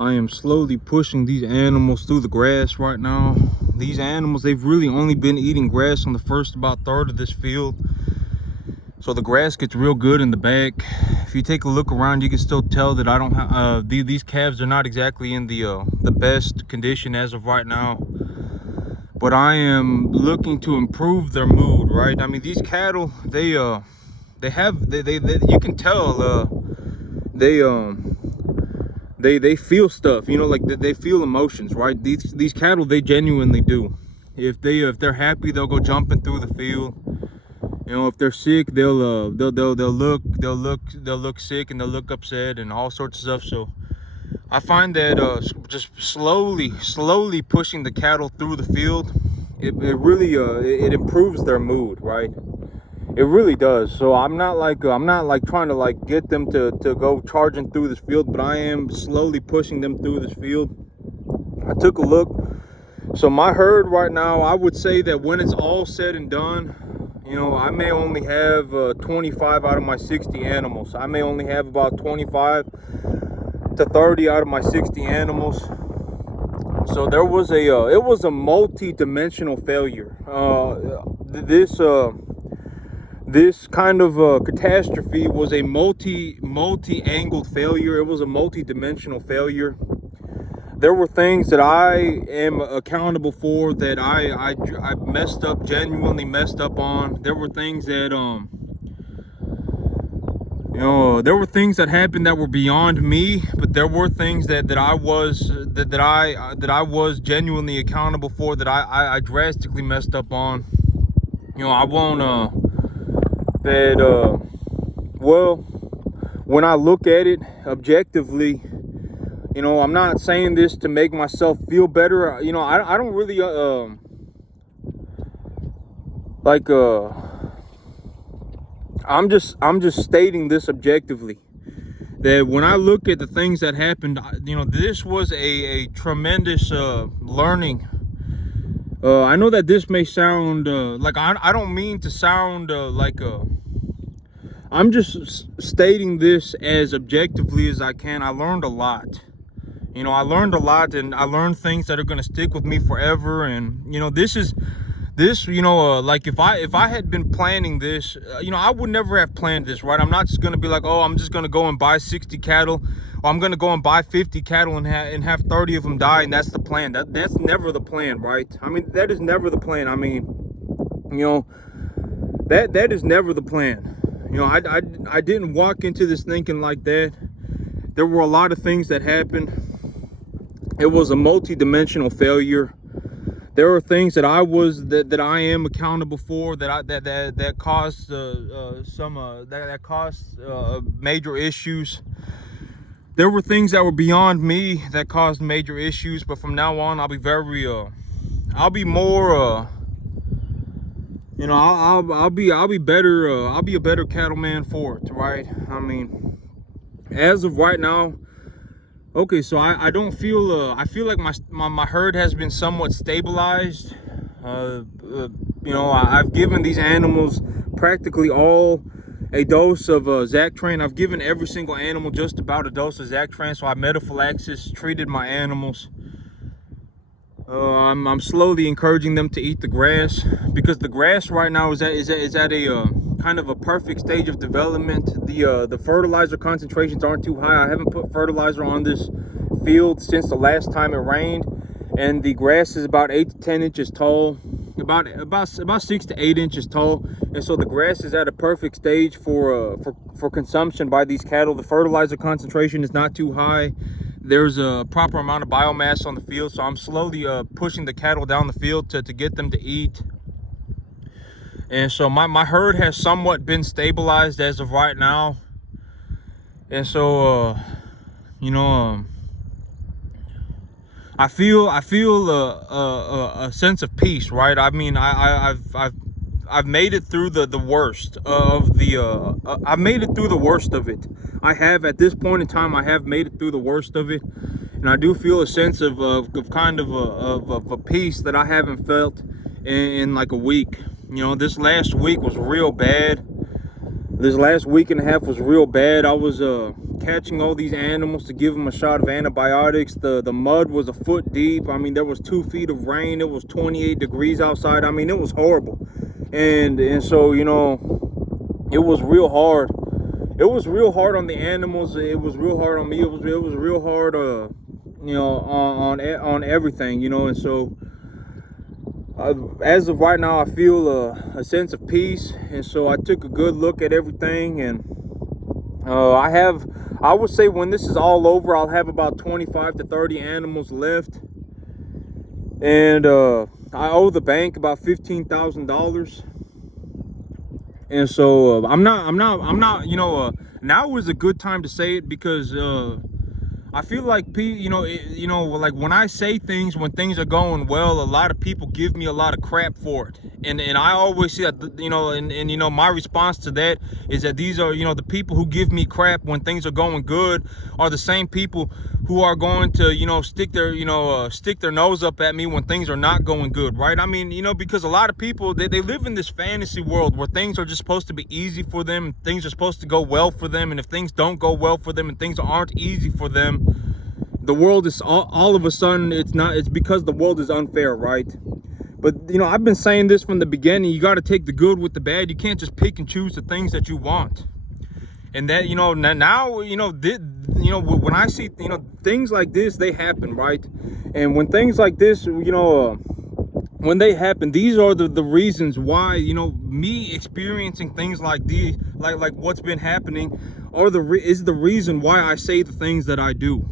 I am slowly pushing these animals through the grass right now. These animals, they've really only been eating grass on the first about third of this field. So the grass gets real good in the back. If you take a look around, you can still tell that I don't have these calves are not exactly in the best condition as of right now. But I am looking to improve their mood, right? I mean, these cattle, they you can tell they feel stuff, you know, like they feel emotions, right? These cattle, they genuinely do. If they're happy, they'll go jumping through the field. You know, if they're sick, they'll look sick, and they'll look upset and all sorts of stuff. So I find that just slowly pushing the cattle through the field, it really it improves their mood, right? It really does. So I'm not like trying to like get them to go charging through this field, but I am slowly pushing them through this field. I took a look. So my herd right now, I would say that when it's all said and done, you know, I may only have 25 out of my 60 animals. I may only have about 25 to 30 out of my 60 animals. So there was it was a multi-dimensional failure. This kind of catastrophe was a multi-angled failure. It was a multi-dimensional failure. There were things that I am accountable for that I messed up, genuinely messed up on. There were things that you know, there were things that happened that were beyond me, but there were things that I was genuinely accountable for that I drastically messed up on. You know, I won't well, when I look at it objectively, you know, I'm not saying this to make myself feel better. You know, I don't really I'm just stating this objectively, that when I look at the things that happened, you know, this was a tremendous learning. I know that this may sound like I don't mean to sound I'm just stating this as objectively as I can. I learned a lot. You know, I learned a lot, and I learned things that are going to stick with me forever. And, you know, you know, like if I had been planning this, you know, I would never have planned this, right? I'm not just going to be like, oh, I'm just going to go and buy 60 cattle, or I'm going to go and buy 50 cattle and have 30 of them die, and that's the plan. That's never the plan, right? I mean, that is never the plan. I mean, you know, that is never the plan. You know, I didn't walk into this thinking like that. There were a lot of things that happened. It was a multi-dimensional failure. There are things that I am accountable for that caused major issues. There were things that were beyond me that caused major issues, but from now on, I'll be more you know, I'll be better. I'll be a better cattleman for it, right? I mean, as of right now, okay, so I don't feel I feel like my herd has been somewhat stabilized. You know, I've given these animals practically all a dose of Zactran. I've given every single animal just about a dose of Zactran. So I metaphylaxis treated my animals. I'm slowly encouraging them to eat the grass, because the grass right now is at a kind of a perfect stage of development. The fertilizer concentrations aren't too high. I haven't put fertilizer on this field since the last time it rained, and the grass is about 8 to 10 inches tall, about 6 to 8 inches tall, and so the grass is at a perfect stage for consumption by these cattle. The fertilizer concentration is not too high. There's a proper amount of biomass on the field, so I'm slowly pushing the cattle down the field to get them to eat. And so my herd has somewhat been stabilized as of right now. And so you know, I feel a sense of peace, right? I mean, I've made it through the worst of the I've made it through the worst of it. I have, at this point in time, I have made it through the worst of it, and I do feel a sense of kind of a peace that I haven't felt in like a week. You know, this last week was real bad. This last week and a half was real bad. I was catching all these animals to give them a shot of antibiotics. The mud was a foot deep. I mean, there was 2 feet of rain. It was 28 degrees outside. I mean, it was horrible. And so, you know, it was real hard. It was real hard on the animals. It was real hard on me. It was real hard, you know, on everything, you know. And so, as of right now, I feel a sense of peace. And so I took a good look at everything, and I would say when this is all over, I'll have about 25 to 30 animals left. And I owe the bank about $15,000. And so I'm not, you know, now is a good time to say it, because I feel like, you know, like when I say things, when things are going well, a lot of people give me a lot of crap for it. And I always see that, you know, and you know, my response to that is that these are, you know, the people who give me crap when things are going good are the same people who are going to, you know, stick their nose up at me when things are not going good, right? I mean, you know, because a lot of people, they live in this fantasy world where things are just supposed to be easy for them, and things are supposed to go well for them, and if things don't go well for them and things aren't easy for them, the world is all of a sudden, it's because the world is unfair, right? But, you know, I've been saying this from the beginning. You got to take the good with the bad. You can't just pick and choose the things that you want. And that, you know, now, you know, when I see, you know, things like this, they happen, right? And when things like this, you know, when they happen, these are the reasons why, you know, me experiencing things like these, like what's been happening, is the reason why I say the things that I do.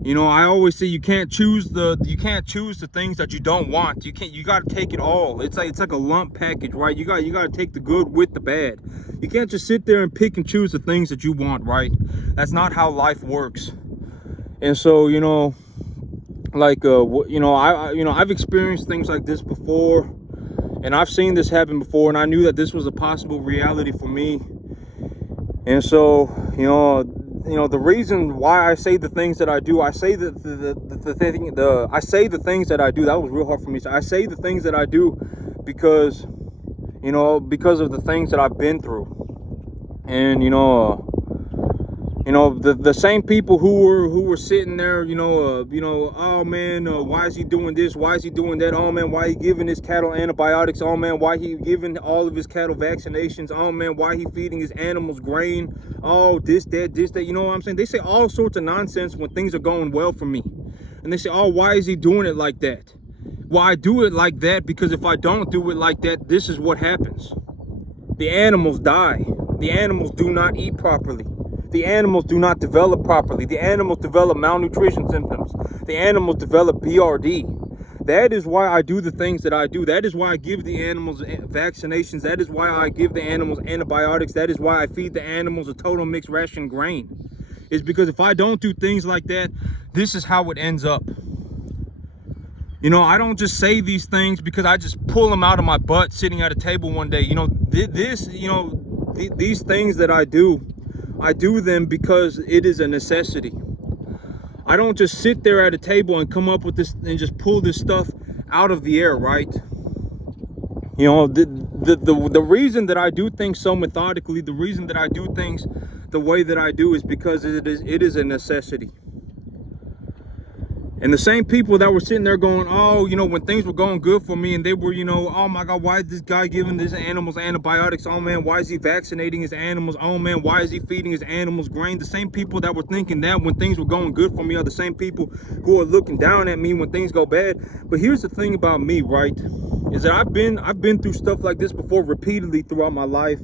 You know, I always say you can't choose the things that you don't want. You got to take it all. It's like a lump package, right? You got to take the good with the bad. You can't just sit there and pick and choose the things that you want, right? That's not how life works. And so, you know, like you know, I've experienced things like this before, and I've seen this happen before, and I knew that this was a possible reality for me. And so, you know, the reason why I say the things that I do, I say that I say the things that I do. That was real hard for me. So I say the things that I do because, you know, because of the things that I've been through. And you know, the same people who were sitting there, you know, oh man, why is he doing this? Why is he doing that? Oh man, why he giving his cattle antibiotics? Oh man, why he giving all of his cattle vaccinations? Oh man, why he feeding his animals grain? Oh, this, that, you know what I'm saying? They say all sorts of nonsense when things are going well for me. And they say, oh, why is he doing it like that? Well, I do it like that because if I don't do it like that, this is what happens. The animals die. The animals do not eat properly. The animals do not develop properly. The animals develop malnutrition symptoms. The animals develop BRD. That is why I do the things that I do. That is why I give the animals vaccinations. That is why I give the animals antibiotics. That is why I feed the animals a total mixed ration grain. It's because if I don't do things like that, this is how it ends up. You know, I don't just say these things because I just pull them out of my butt sitting at a table one day. You know, these things that I do them because it is a necessity. I don't just sit there at a table and come up with this and just pull this stuff out of the air, right? You know, the reason that I do things so methodically, the reason that I do things the way that I do is because it is a necessity. And the same people that were sitting there going, oh, you know, when things were going good for me and they were, you know, oh my God, why is this guy giving his animals antibiotics? Oh man, why is he vaccinating his animals? Oh man, why is he feeding his animals grain? The same people that were thinking that when things were going good for me are the same people who are looking down at me when things go bad. But here's the thing about me, right? Is that I've been through stuff like this before repeatedly throughout my life.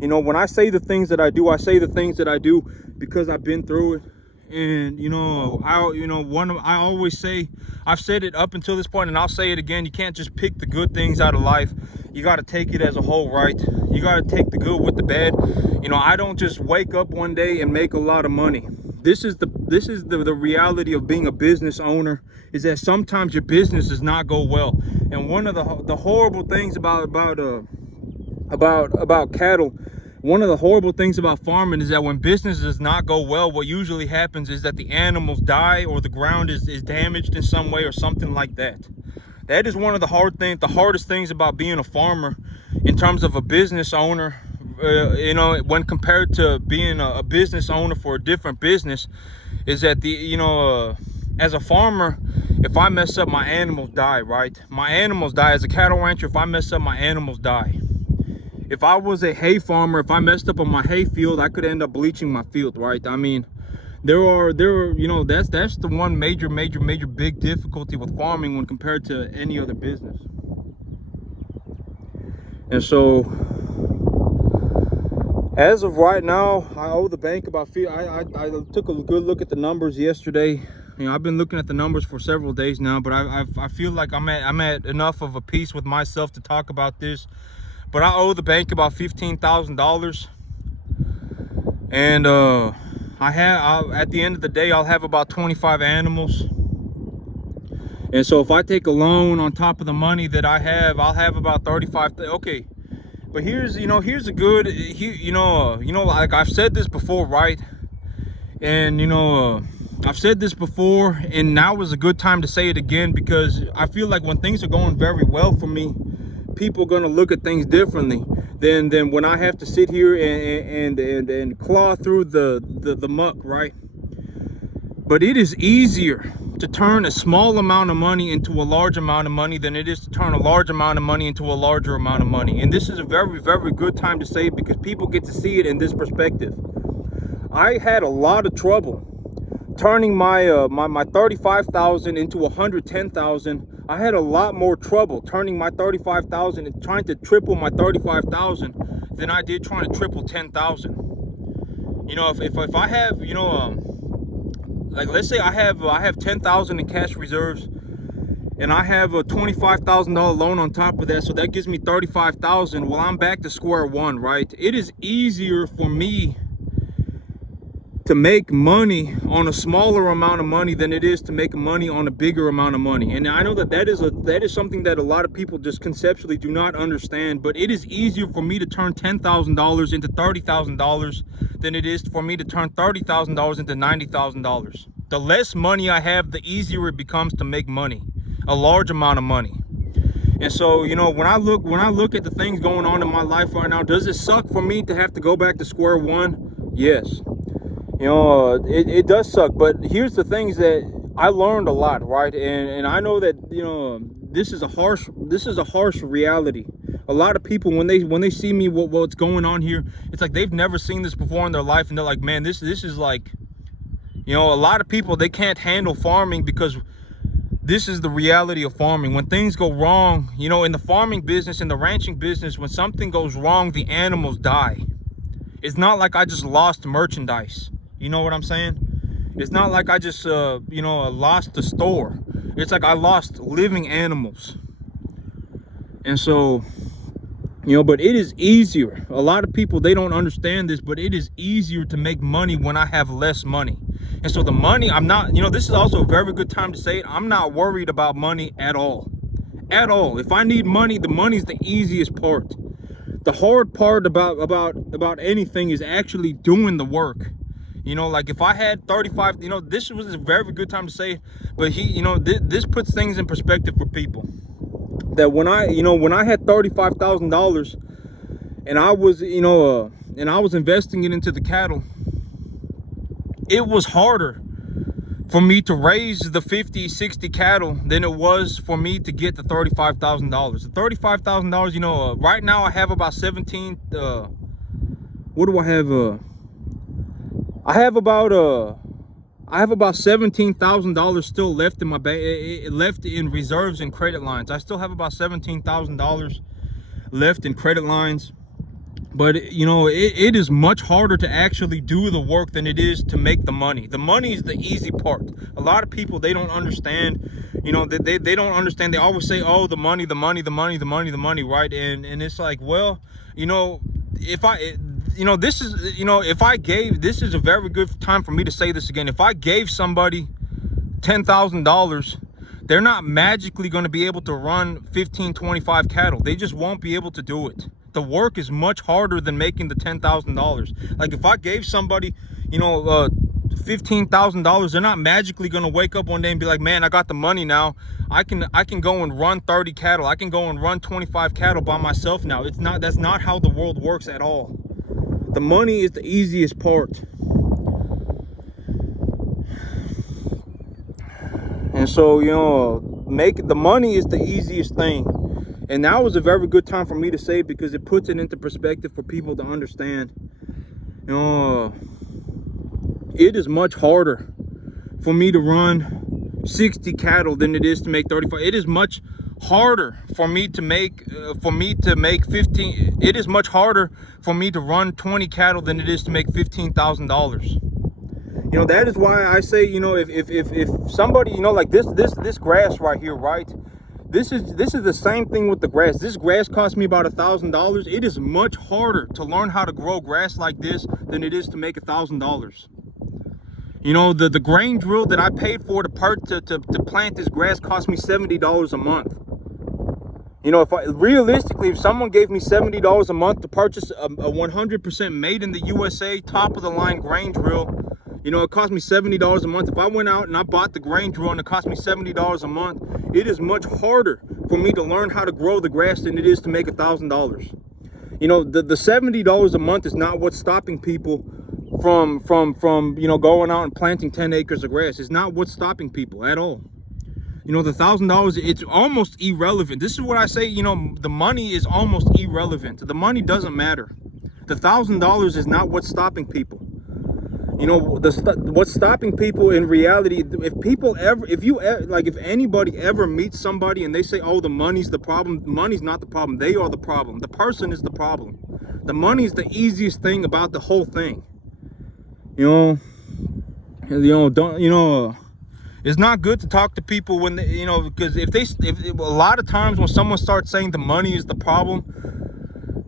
You know, when I say the things that I do, I say the things that I do because I've been through it. And you know, I always say, I've said it up until this point and I'll say it again, you can't just pick the good things out of life. You got to take it as a whole, right? You got to take the good with the bad. You know, I don't just wake up one day and make a lot of money. This is the reality of being a business owner, is that sometimes your business does not go well. And one of the horrible things about cattle, one of the horrible things about farming is that when business does not go well, what usually happens is that the animals die or the ground is damaged in some way or something like that. That is one of the hardest things about being a farmer in terms of a business owner you know, when compared to being a business owner for a different business, is that as a farmer, if I mess up, my animals die, right? My animals die. As a cattle rancher, if I mess up, my animals die. If I was a hay farmer, if I messed up on my hay field, I could end up bleaching my field, right? I mean, there are, you know, that's the one major big difficulty with farming when compared to any other business. And so, as of right now, I owe the bank about I took a good look at the numbers yesterday. You know, I've been looking at the numbers for several days now, but I feel like I'm at enough of a peace with myself to talk about this. But I owe the bank about $15,000, and at the end of the day, I'll have about 25 animals. And so if I take a loan on top of the money that I have, I'll have about 35. Okay, but here's a good, like I've said this before, right? And I've said this before, and now is a good time to say it again, because I feel like when things are going very well for me, people are gonna look at things differently than when I have to sit here and claw through the muck, right? But it is easier to turn a small amount of money into a large amount of money than it is to turn a large amount of money into a larger amount of money. And this is a very good time to say it, because people get to see it in this perspective. I had a lot of trouble turning my my 35,000 into 110,000. I had a lot more trouble turning my 35,000 and trying to triple my 35,000 than I did trying to triple 10,000. You know, if I have, like, let's say I have 10,000 in cash reserves, and I have a $25,000 loan on top of that, so that gives me 35,000. Well, I'm back to square one, right? It is easier for me to make money on a smaller amount of money than it is to make money on a bigger amount of money. And I know that is something that a lot of people just conceptually do not understand, but it is easier for me to turn $10,000 into $30,000 than it is for me to turn $30,000 into $90,000. The less money I have, the easier it becomes to make money, a large amount of money. And so, when I look at the things going on in my life right now, does it suck for me to have to go back to square one? Yes. It does suck, but here's the things that I learned a lot, right? And I know that, this is a harsh reality. A lot of people, when they see me, what's going on here, it's like they've never seen this before in their life, and they're like, man, this is like, a lot of people, they can't handle farming, because this is the reality of farming. When things go wrong, in the farming business, in the ranching business, when something goes wrong, the animals die. It's not like I just lost merchandise. You know what I'm saying? It's not like I just, lost the store. It's like I lost living animals. And so, but it is easier. A lot of people, they don't understand this, but it is easier to make money when I have less money. And so the money, I'm not, this is also a very good time to say it, I'm not worried about money at all. At all. If I need money, the money's the easiest part. The hard part about anything is actually doing the work. Like if I had 35, this was a very good time to say, but this puts things in perspective for people. That when I had $35,000 and I was, and I was investing it into the cattle, it was harder for me to raise the 50, 60 cattle than it was for me to get the $35,000. The $35,000, right now I have about 17, what do I have? I have about $17,000 still left in my bank, left in reserves and credit lines. I still have about $17,000 left in credit lines. But it is much harder to actually do the work than it is to make the money. The money is the easy part. A lot of people, they don't understand, they don't understand. They always say, oh, the money, right? And it's like, well, if I, this is a very good time for me to say this again. If I gave somebody $10,000, they're not magically going to be able to run 15, 25 cattle. They just won't be able to do it. The work is much harder than making the $10,000. Like if I gave somebody, $15,000, they're not magically going to wake up one day and be like, man, I got the money now. I can go and run 30 cattle. I can go and run 25 cattle by myself now. That's not how the world works at all. The money is the easiest part. And so, you know, the money is the easiest thing. And now was a very good time for me to say it, because it puts it into perspective for people to understand. You know, it is much harder for me to run 60 cattle than it is to make 35. It is much harder for me to make 15. It is much harder for me to run 20 cattle than it is to make $15,000. You know, that is why I say, you know, if somebody, you know, like this grass right here, right? This is the same thing with the grass. This grass cost me about $1,000. It is much harder to learn how to grow grass like this than it is to make $1,000. You know, the grain drill that I paid for to plant this grass cost me $70 a month. You know, realistically, if someone gave me $70 a month to purchase a 100% made in the USA, top of the line grain drill, you know, it cost me $70 a month. If I went out and I bought the grain drill and it cost me $70 a month, it is much harder for me to learn how to grow the grass than it is to make $1,000. You know, the $70 a month is not what's stopping people from you know, going out and planting 10 acres of grass. It's not what's stopping people at all. You know, the $1,000, it's almost irrelevant. This is what I say, you know, the money is almost irrelevant. The money doesn't matter. The $1,000 is not what's stopping people. You know, what's stopping people in reality, if anybody ever meets somebody and they say, oh, the money's the problem, money's not the problem. They are the problem. The person is the problem. The money is the easiest thing about the whole thing. It's not good to talk to people when they, you know, because if a lot of times when someone starts saying the money is the problem,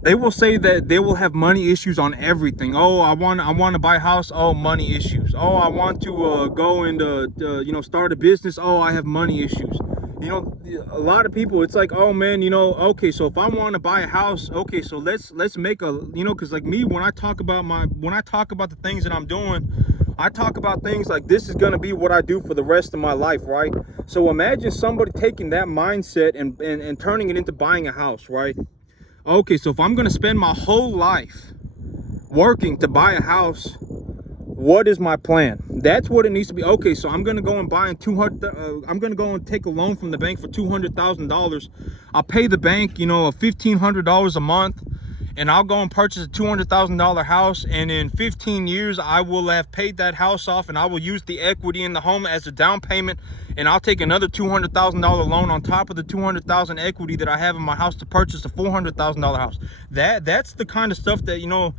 they will say that they will have money issues on everything. Oh, I want to buy a house. Oh, money issues. Oh, I want to go and you know, start a business. Oh, I have money issues. You know, a lot of people, it's like, oh man, you know, okay, so if I want to buy a house, okay, so let's make a, you know, because like me, when I talk about the things that I'm doing, I talk about things like this is going to be what I do for the rest of my life, right? So imagine somebody taking that mindset and turning it into buying a house, right? Okay, so if I'm going to spend my whole life working to buy a house, what is my plan? That's what it needs to be. Okay, so I'm going to go and buy I'm going to go and take a loan from the bank for $200,000. I'll pay the bank, you know, $1,500 a month, and I'll go and purchase a $200,000 house, and in 15 years I will have paid that house off, and I will use the equity in the home as a down payment, and I'll take another $200,000 loan on top of the $200,000 equity that I have in my house to purchase a $400,000 house. That's the kind of stuff that, you know,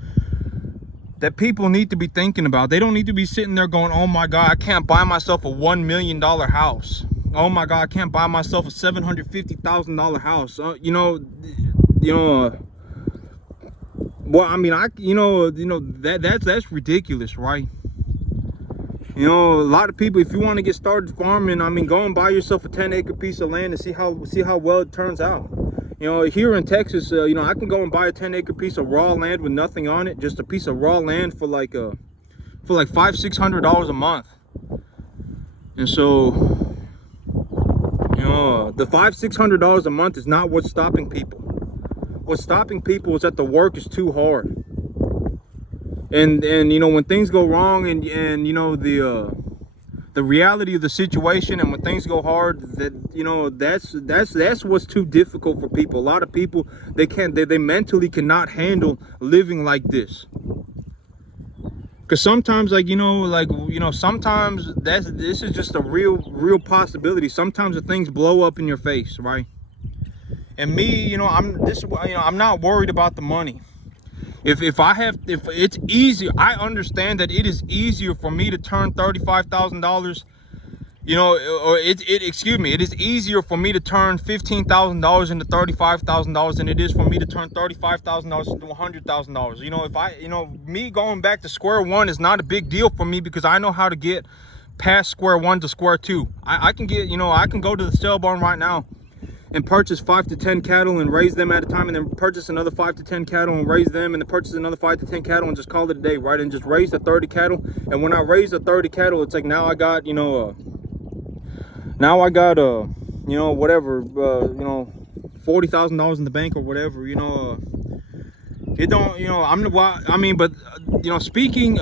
that people need to be thinking about. They don't need to be sitting there going, oh my God, I can't buy myself a $1 million house. Oh my God, I can't buy myself a $750,000 house. Well, I mean, that's ridiculous, right? You know, a lot of people, if you want to get started farming, I mean, go and buy yourself a 10-acre piece of land and see how well it turns out. You know, here in Texas, you know, I can go and buy a 10-acre piece of raw land with nothing on it, just a piece of raw land for like $500-600 a month. And so, you know, the $500-600 a month is not what's stopping people. What's stopping people is that the work is too hard. And you know, when things go wrong and you know, the reality of the situation, and when things go hard, that, you know, that's what's too difficult for people. A lot of people, they mentally cannot handle living like this. Because sometimes, sometimes this is just a real possibility. Sometimes the things blow up in your face, right? And me, you know, I'm not worried about the money. If it's easier, I understand that it is easier for me to turn $35,000, you know, or it is easier for me to turn $15,000 into $35,000 than it is for me to turn $35,000 into $100,000. You know, me going back to square one is not a big deal for me, because I know how to get past square one to square two. I can go to the sale barn right now and purchase 5 to 10 cattle and raise them at a time, and then purchase another 5 to 10 cattle and raise them, and then purchase another 5 to 10 cattle and just call it a day, right? And just raise the 30 cattle. And when I raise the 30 cattle, it's like, now I got, you know, whatever, $40,000 in the bank or whatever, you know, it don't, you know, well, I mean, but you know, speaking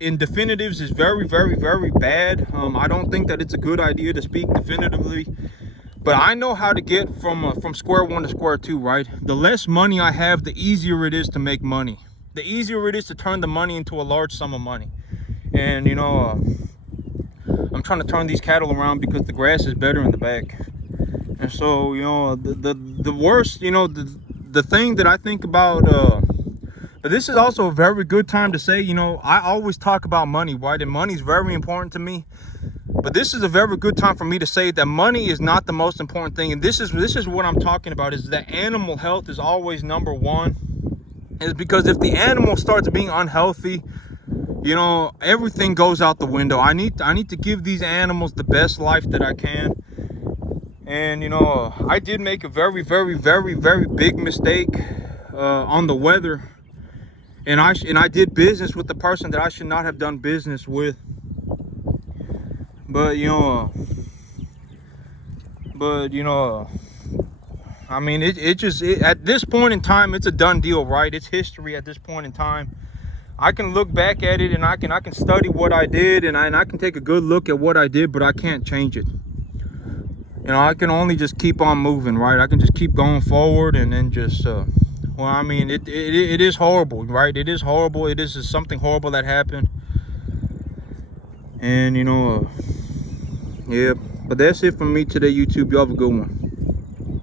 in definitives is very, very, very bad. I don't think that it's a good idea to speak definitively. But I know how to get from square one to square two, right? The less money I have, the easier it is to make money. The easier it is to turn the money into a large sum of money. And you know, I'm trying to turn these cattle around because the grass is better in the back. And so, you know, the worst, you know, the thing that I think about, but this is also a very good time to say, you know, I always talk about money, right? And money is very important to me. But this is a very good time for me to say that money is not the most important thing. And this is what I'm talking about, is that animal health is always number one. Is because if the animal starts being unhealthy, you know, everything goes out the window. I need to give these animals the best life that I can. And you know, I did make a very, very, very, very big mistake on the weather, and I did business with the person that I should not have done business with. But you know, I mean, it at this point in time, it's a done deal, right? It's history at this point in time. I can look back at it and I can study what I did, and I can take a good look at what I did, but I can't change it. You know, I can only just keep on moving, right? I can just keep going forward, and then just well, I mean, it is horrible, right? It is horrible. It is just something horrible that happened. And you know, yeah, but that's it from me today, YouTube. You have a good one.